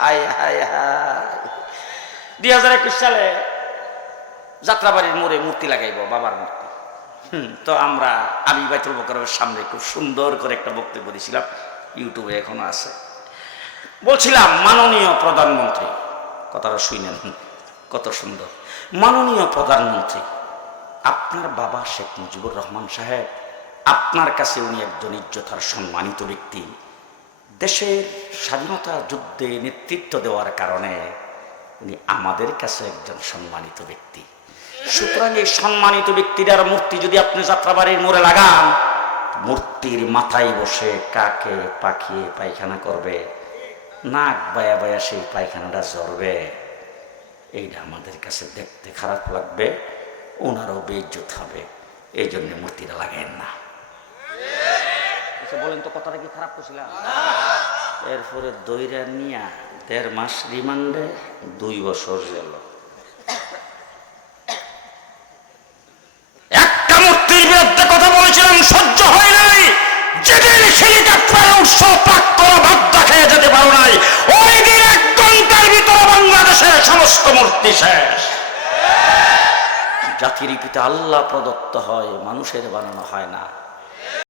High high high 2021 সালে যাত্রাবাড়ির মোড়ে মূর্তি লাগাইব, বাবার মূর্তি। তো আমি বাইতুল মোকাররমের সামনে খুব সুন্দর করে একটা বক্তব্য দিয়েছিলাম, ইউটিউবে এখনো আছে। বলছিলাম, মাননীয় প্রধানমন্ত্রী, কথাটা শুনেন কত সুন্দর। মাননীয় প্রধানমন্ত্রী, আপনার বাবা শেখ মুজিবুর রহমান সাহেব, আপনার কাছে উনি একজন ইজ্জত আর সম্মানিত ব্যক্তি। দেশের স্বাধীনতা যুদ্ধে নেতৃত্ব দেওয়ার কারণে উনি আমাদের কাছে একজন সম্মানিত ব্যক্তি। সুতরাং এই সম্মানিত ব্যক্তিটার মূর্তি যদি আপনি যাত্রাবাড়ির মোড়ে লাগান, মূর্তির মাথায় বসে কাকে পাখিয়ে পায়খানা করবে, নাক বায়া বায়া সেই পায়খানাটা ঝরবে। এইটা আমাদের কাছে দেখতে খারাপ লাগবে, ওনারও বেইজ্জত হবে। এই জন্য মূর্তিটা লাগায়েন না। বলেন তো, কথাটা কি খারাপ করছিলাম? এরপরে দইরা নিয়া 1.5 মাস রিমান্ডে, 2 বছর জেল। একটা মূর্তির বিরুদ্ধে কথা বলেছিলাম, সহ্য হয় নাই। যেদিন হেলিকপ্টারে উৎসব পাক করা বাধ্য খেয়ে যেতে পারো নাই, ওই দিন 1 ঘন্টার ভিতরে বাংলাদেশের সমস্ত মূর্তি শেষ। জাতির পিতা আল্লাহ প্রদত্ত হয়, মানুষের বানানো হয় না।